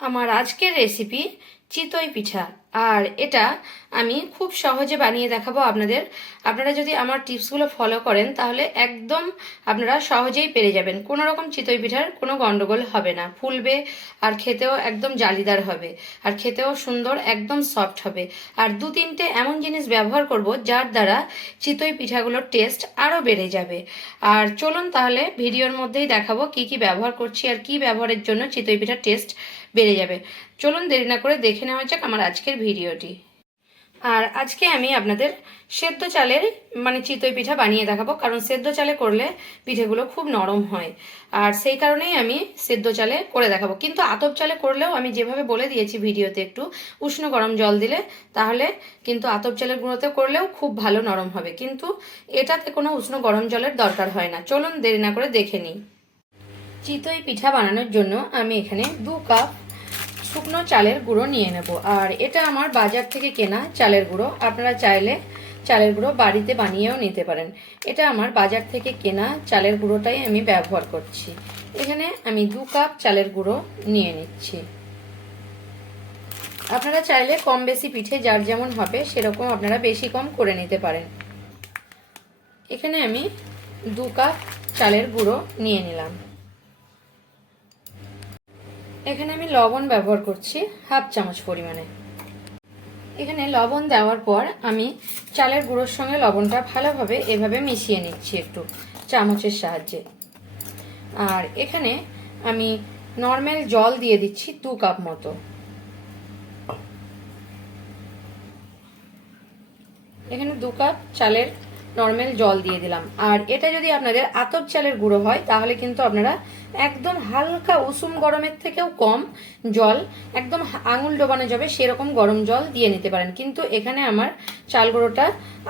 আমার আজকের রেসিপি চিতই পিঠা। আর এটা আমি খুব সহজে বানিয়ে দেখাবো আপনাদের। আপনারা যদি আমার টিপসগুলো ফলো করেন, তাহলে একদম আপনারা সহজেই পেরে যাবেন। কোনো রকম চিতই পিঠার কোনো গন্ডগোল হবে না। ফুলবে আর খেতেও একদম জালিদার হবে। আর খেতেও সুন্দর, একদম সফট হবে। আর দু তিনটে এমন জিনিস ব্যবহার করব, যার দ্বারা চিতই পিঠাগুলোর টেস্ট আরও বেড়ে যাবে। আর চলুন তাহলে ভিডিওর মধ্যেই দেখাবো কি কি ব্যবহার করছি আর কি ব্যবহারের জন্য চিতই পিঠার টেস্ট বেড়ে যাবে। চলুন দেরি না করে দেখে নেওয়া যাক আমার আজকের ভিডিওটি। আর আজকে আমি আপনাদের সেদ্ধ চালের মানে চিতই পিঠা বানিয়ে দেখাবো, কারণ সেদ্ধ চালে করলে পিঠেগুলো খুব নরম হয়। আর সেই কারণেই আমি সেদ্ধ চালে করে দেখাবো। কিন্তু আতপ চালে করলেও আমি যেভাবে বলে দিয়েছি ভিডিওতে একটু উষ্ণ গরম জল দিলে, তাহলে কিন্তু আতপ চালের গুঁড়োতে করলেও খুব ভালো নরম হবে। কিন্তু এটাতে কোনো উষ্ণ গরম জলের দরকার হয় না। চলুন দেরি না করে দেখে নিই। চিতই পিঠা বানানোর জন্য আমি এখানে দু কাপ শুকনো চালের গুঁড়ো নিয়ে নেব। আর এটা আমার বাজার থেকে কেনা চালের গুঁড়ো। আপনারা চাইলে চালের গুঁড়ো বাড়িতে বানিয়েও নিতে পারেন। এটা আমার বাজার থেকে কেনা চালের গুঁড়োটাই আমি ব্যবহার করছি। এখানে আমি দু কাপ চালের গুঁড়ো নিয়ে নিচ্ছি। আপনারা চাইলে কম বেশি পিঠে যার যেমন হবে সেরকম আপনারা বেশি কম করে নিতে পারেন। এখানে আমি দু কাপ চালের গুঁড়ো নিয়ে নিলাম। এখানে আমি লবণ ব্যবহার করছি হাফ চামচ পরিমাণে। এখানে লবণ দেওয়ার পর আমি চালের গুঁড়োর সঙ্গে লবণটা ভালোভাবে এভাবে মিশিয়ে নিচ্ছি একটু চামচের সাহায্যে। আর এখানে আমি নর্মাল জল দিয়ে দিচ্ছি দু কাপ মতো। এখানে দু কাপ চালের নর্মাল জল দিয়ে দিলাম। আর এটা যদি আপনাদের আতপ চালের গুঁড়ো হয়, তাহলে কিন্তু আপনারা একদম হালকা উষুম গরমের থেকেও কম জল, একদম আঙুল ডোবানো যাবে সেরকম গরম জল দিয়ে নিতে পারেন। কিন্তু এখানে আমার চাল গুঁড়োটা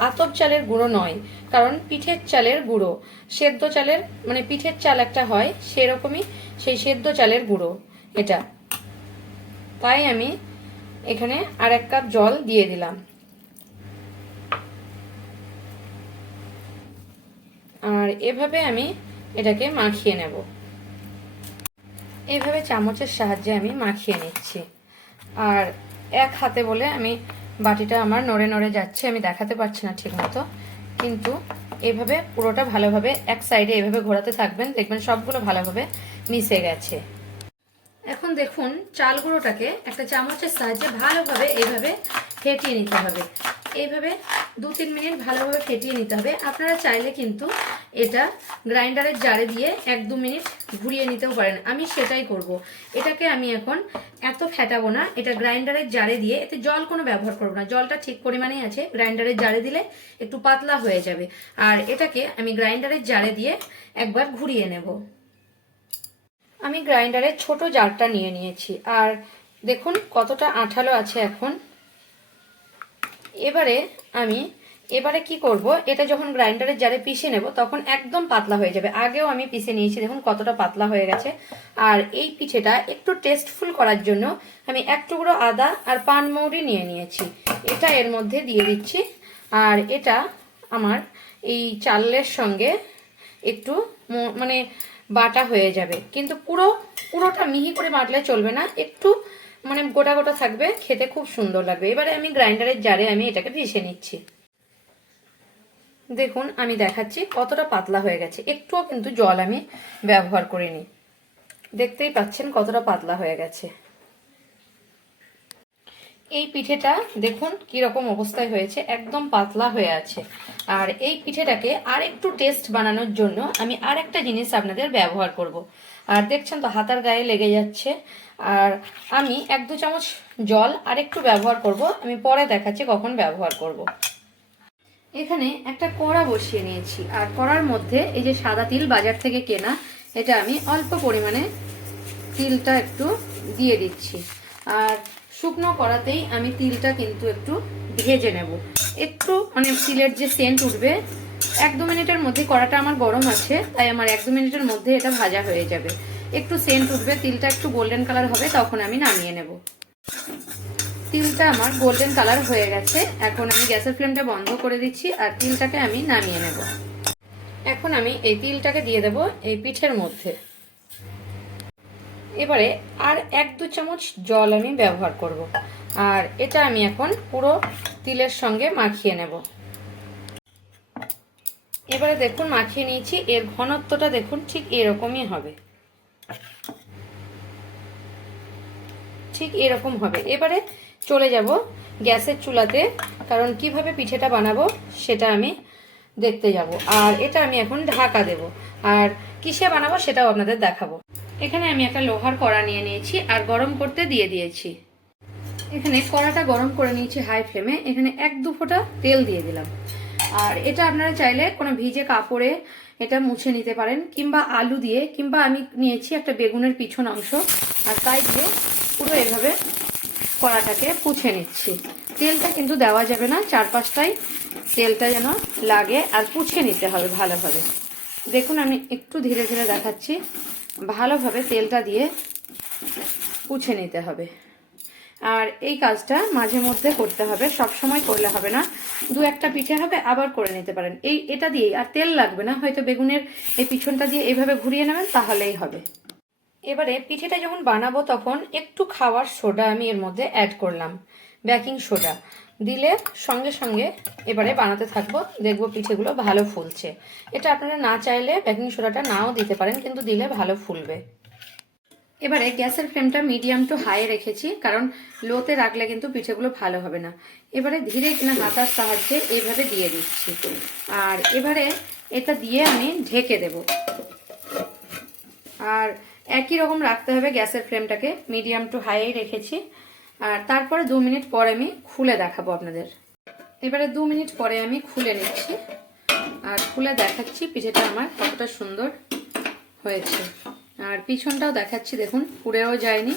আতপ চালের গুঁড়ো নয়, কারণ পিঠের চালের গুঁড়ো। সেদ্ধ চালের মানে পিঠের চাল একটা হয়, সেরকমই সেই সেদ্ধ চালের গুঁড়ো এটা। তাই আমি এখানে আর এক কাপ জল দিয়ে দিলাম। আর এভাবে আমি এটাকে মাখিয়ে নেব। এভাবে চামচের সাহায্যে আমি মাখিয়ে নিচ্ছি। আর এক হাতে বলে আমি বাটিটা আমার নড়ে নড়ে যাচ্ছে, আমি দেখাতে পারছি না ঠিক মতো কিন্তু এভাবে পুরোটা ভালোভাবে এক সাইডে এভাবে ঘোরাতে থাকবেন, দেখবেন সবগুলো ভালোভাবে মিশে গেছে। এখন দেখুন চাল গুঁড়োটাকে একটা চামচের সাহায্যে ভালোভাবে এইভাবে ফেটিয়ে নিতে হবে। এইভাবে দু তিন মিনিট ভালোভাবে ফেটিয়ে নিতে হবে। আপনারা চাইলে কিন্তু এটা গ্রাইন্ডারের জারে দিয়ে এক দু মিনিট ঘুরিয়ে নিতেও পারেন। আমি সেটাই করব। এটাকে আমি এখন এত ফেটাবো না, এটা গ্রাইন্ডারের জারে দিয়ে, এতে জল কোনো ব্যবহার করব না। জলটা ঠিক পরিমাণেই আছে, গ্রাইন্ডারের জারে দিলে একটু পাতলা হয়ে যাবে। আর এটাকে আমি গ্রাইন্ডারের জারে দিয়ে একবার ঘুরিয়ে নেব। আমি গ্রাইন্ডারের ছোট জারটা নিয়ে নিয়েছি। আর দেখুন কতটা আঠালো আছে এখন। এবারে আমি, এবারে কি করব? এটা যখন গ্রাইন্ডারের জারে পিষে নেব, তখন একদম পাতলা হয়ে যাবে। আগেও আমি পিষে নিয়েছি, দেখুন কতটা পাতলা হয়ে গেছে। আর এই পিঠেটা একটু টেস্টফুল করার জন্য আমি এক টুকরো আদা আর পান মৌরি নিয়ে নিয়েছি। এটা এর মধ্যে দিয়ে দিচ্ছি। আর এটা আমার এই চালের সঙ্গে একটু মানে বাটা হয়ে যাবে। কিন্তু পুরো, পুরোটা মিহি করে বাটলে চলবে না। একটু মানে গোটা গোটা থাকবে, খেতে খুব সুন্দর লাগবে। এবারে আমি গ্রাইন্ডারের জারে আমি এটাকে ভেসে নিচ্ছি। দেখুন, আমি দেখাচ্ছি কতটা পাতলা হয়ে গেছে। একটুও কিন্তু জল আমি ব্যবহার করিনি। দেখতেই পাচ্ছেন কতটা পাতলা হয়ে গেছে। এই পিঠেটা দেখুন কীরকম অবস্থায় হয়েছে, একদম পাতলা হয়ে আছে আর এই পিঠেটাকে আর একটু টেস্ট বানানোর জন্য আমি আর একটা জিনিস আপনাদের ব্যবহার করব। আর দেখছেন তো হাতার গায়ে লেগে যাচ্ছে আর আমি এক দু চামচ জল আর একটু ব্যবহার করব, আমি পরে দেখাচ্ছি কখন ব্যবহার করব। এখানে একটা কড়া বসিয়ে নিয়েছি আর কড়ার মধ্যে এই যে সাদা তিল বাজার থেকে কেনা, এটা আমি অল্প পরিমাণে তিলটা একটু দিয়ে দিচ্ছি আর শুকনো করাতেই আমি তিলটা কিন্তু একটু ভেজে নেব। একটু মানে তিলের যে সেন্ট উঠবে, এক দু মিনিটের মধ্যে কড়াটা আমার গরম আছে, তাই আমার এক দু মিনিটের মধ্যে এটা ভাজা হয়ে যাবে। একটু সেন্ট উঠবে, তিলটা একটু গোল্ডেন কালার হবে, তখন আমি নামিয়ে নেব। তিলটা আমার গোল্ডেন কালার হয়ে গেছে, এখন আমি গ্যাসের ফ্লেমটা বন্ধ করে দিচ্ছি আর তিলটাকে আমি নামিয়ে নেব। এখন আমি এই তিলটাকে দিয়ে দেব এই পিঠের মধ্যে। এবারে আর এক দু চামচ জল আমি ব্যবহার করব। আর এটা আমি এখন পুরো তিলের সঙ্গে মাখিয়ে নেব। এবারে দেখুন, মাখিয়ে নিয়েছি। এর ঘনত্বটা দেখুন, ঠিক এরকমই হবে। ঠিক এরকম হবে। এবারে চলে যাব গ্যাসের চুলাতে, কারণ কীভাবে পিঠেটা বানাবো সেটা আমি দেখতে যাব। আর এটা আমি এখন ঢাকা দেব। আর কিসে বানাবো সেটাও আপনাদের দেখাবো। এখানে আমি একটা লোহার কড়া নিয়ে নিয়েছি আর গরম করতে দিয়ে দিয়েছি। এখানে কড়াটা গরম করে নিয়েছি হাই ফ্লেমে। এখানে এক দু ফোঁটা তেল দিয়ে দিলাম। আর এটা আপনারা চাইলে কোনো ভিজে কাপড়ে এটা মুছে নিতে পারেন, কিংবা আলু দিয়ে, কিংবা আমি নিয়েছি একটা বেগুনের পিছন অংশ। আর তাই দিয়ে পুরো এভাবে কড়াটাকে পুছে নিচ্ছি। তেলটা কিন্তু দেওয়া যাবে না, চারপাশটাই তেলটা যেন লাগে, আর পুছে নিতে হবে ভালোভাবে। দেখুন আমি একটু ধীরে ধীরে দেখাচ্ছি। ভালোভাবে তেলটা দিয়ে পুছে নিতে হবে। আর এই কাজটা মাঝে মধ্যে করতে হবে, সব সময় করলে হবে না। দু একটা পিঠে হবে, আবার করে নিতে পারেন। এই, এটা দিয়েই, আর তেল লাগবে না, হয়তো বেগুনের এই পিছনটা দিয়ে এভাবে ঘুরিয়ে নেবেন, তাহলেই হবে। এবারে পিঠেটা যখন বানাবো তখন একটু খাওয়ার সোডা আমি এর মধ্যে অ্যাড করলাম। বেকিং সোডা দিলে সঙ্গে সঙ্গে এবারে বানাতে থাকব। দেখব পিঠেগুলো ভালো ফুলছে। এটা আপনারা না চাইলে বেকিং সোডাটা নাও দিতে পারেন, কিন্তু দিলে ভালো ফুলবে। এবারে গ্যাসের ফ্লেমটা মিডিয়াম টু হাই রেখেছি, কারণ লোতে রাখলে কিন্তু পিঠেগুলো ভালো হবে না। এবারে ধীরে কিনা হাতার সাহায্যে এইভাবে দিয়ে দিচ্ছি। আর এবারে এটা দিয়ে আমি ঢেকে দেব। আর একই রকম রাখতে হবে গ্যাসের ফ্লেমটাকে। মিডিয়াম টু হাই রেখেছি। আর তারপরে দু মিনিট পরে আমি খুলে দেখাবো আপনাদের। এবারে দু মিনিট পরে আমি খুলে নিচ্ছি আর খুলে দেখাচ্ছি পিঠেটা আমার কতটা সুন্দর হয়েছে। আর পিছনটাও দেখাচ্ছি, দেখুন, পুড়েও যায়নি।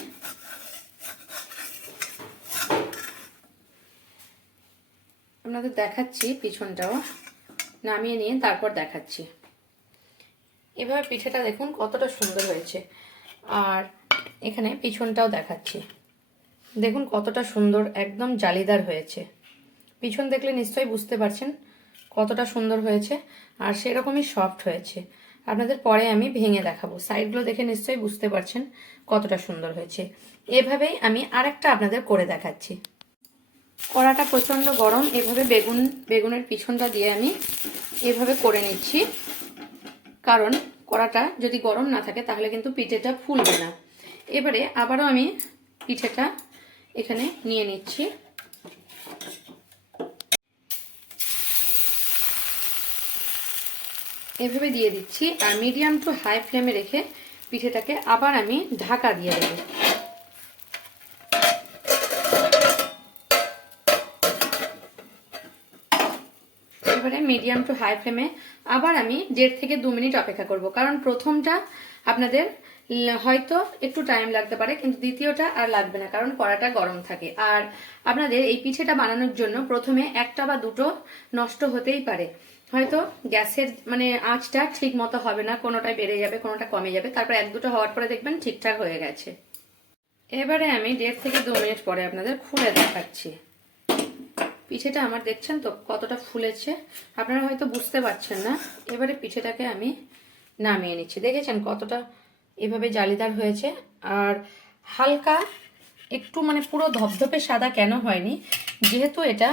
আপনাদের দেখাচ্ছি পিছনটাও, নামিয়ে নিয়ে তারপর দেখাচ্ছি। এভাবে পিঠেটা দেখুন কতটা সুন্দর হয়েছে। আর এখানে পিছনটাও দেখাচ্ছি। দেখুন কতটা সুন্দর, একদম জালিদার হয়েছে। পিছন দেখলে নিশ্চয়ই বুঝতে পারছেন কতটা সুন্দর হয়েছে আর সেরকমই সফট হয়েছে। আপনাদের পরে আমি ভেঙে দেখাবো। সাইডগুলো দেখে নিশ্চয়ই বুঝতে পারছেন কতটা সুন্দর হয়েছে। এভাবেই আমি আরেকটা আপনাদের করে দেখাচ্ছি। কড়াটা প্রচণ্ড গরম, এভাবে বেগুন, বেগুনের পিছনটা দিয়ে আমি এভাবে করে নিচ্ছি। কারণ কড়াটা যদি গরম না থাকে তাহলে কিন্তু পিঠেটা ফুলবে না। এবারে আবারও আমি পিঠেটা এখানে নিয়ে নিচ্ছি। এভাবে দিয়ে দিচ্ছি আর মিডিয়াম টু হাই ফ্লেমে রেখে পিঠেটাকে আবার আমি ঢাকা দিয়ে দেবো। এবারে মিডিয়াম টু হাই ফ্লেমে আবার আমি দেড় থেকে দু মিনিট অপেক্ষা করব, কারণ প্রথমটা আপনাদের হয়তো একটু টাইম লাগতে পারে, কিন্তু দ্বিতীয়টা আর লাগবে না, কারণ কড়াটা গরম থাকে। আর আপনাদের এই পিঠেটা বানানোর জন্য প্রথমে একটা বা দুটো নষ্ট হতেই পারে। হয়তো গ্যাসের মানে আঁচটা ঠিক মতো হবে না, কোনোটাই বেড়ে যাবে, কোনোটা কমে যাবে, তারপর এক দুটো হওয়ার পরে দেখবেন ঠিকঠাক হয়ে গেছে। এবারে আমি দেড় থেকে দু মিনিট পরে আপনাদের খুলে দেখাচ্ছি। পিঠেটা আমার দেখছেন তো কতটা ফুলেছে? আপনারা হয়তো বুঝতে পারছেন না। এবারে পিঠেটাকে আমি নামিয়ে নিচ্ছি। দেখেছেন কতটা এভাবে জালিদার হয়েছে। আর হালকা একটু মানে পুরো ধপধপে সাদা কেন হয়নি, যেহেতু এটা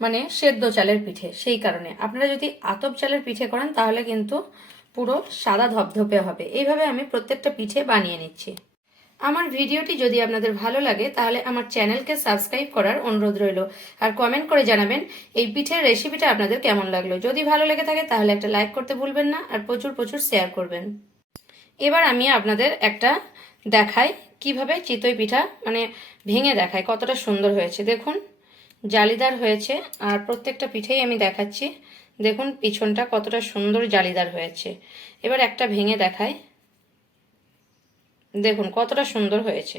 মানে সেদ্ধ চালের পিঠে, সেই কারণে। আপনারা যদি আতপ চালের পিঠে করেন, তাহলে কিন্তু পুরো সাদা ধপধপে হবে। এইভাবে আমি প্রত্যেকটা পিঠে বানিয়ে নিচ্ছি। আমার ভিডিওটি যদি আপনাদের ভালো লাগে, তাহলে আমার চ্যানেলকে সাবস্ক্রাইব করার অনুরোধ রইল। আর কমেন্ট করে জানাবেন, এই পিঠের রেসিপিটা আপনাদের কেমন লাগল। যদি ভালো লেগে থাকে, তাহলে একটা লাইক করতে ভুলবেন না, আর প্রচুর প্রচুর শেয়ার করবেন। এবার আমি আপনাদের একটা দেখাই কীভাবে চিতই পিঠা মানে ভেঙে দেখায় কতটা সুন্দর হয়েছে। দেখুন, জালিদার হয়েছে আর প্রত্যেকটা পিঠেই আমি দেখাচ্ছি। দেখুন, পিছনটা কতটা সুন্দর জালিদার হয়েছে। এবার একটা ভেঙে দেখায় দেখুন, কতটা সুন্দর হয়েছে।